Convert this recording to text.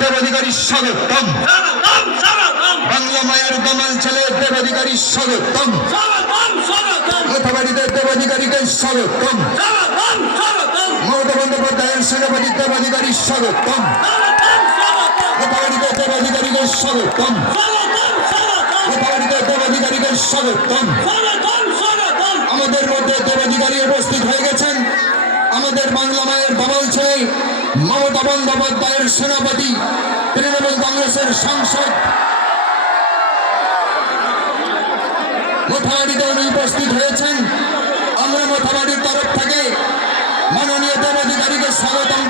দেবাধিকারী স্বাগতম, বাংলা মায়ের দামাল ছেলে দেবাধিকারী স্বাগতম, মোথাবাড়িতে দেবাধিকারীকে স্বাগতম, মমতা বন্দ্যোপাধ্যায়ের সেনাপতি দেবাধিকারী স্বাগতম, মোথাবাড়িতে দেবাধিকারীকে স্বাগতম, মোথাবাড়িতে দেবাধিকারীকে স্বাগতম। আমাদের মধ্যে দেবাধিকারী উপস্থিত হয়ে গেছেন। আমাদের বাংলা মায়ের দামাল ছেলে মমতা বন্দ্যোপাধ্যায়ের সেনাপতি তৃণমূল কংগ্রেসের সাংসদ মোথাবাড়িতে উনি উপস্থিত হয়েছেন। আমরা মোথাবাড়ির তরফ থেকে মাননীয় দেবাধিকারীকে স্বাগতম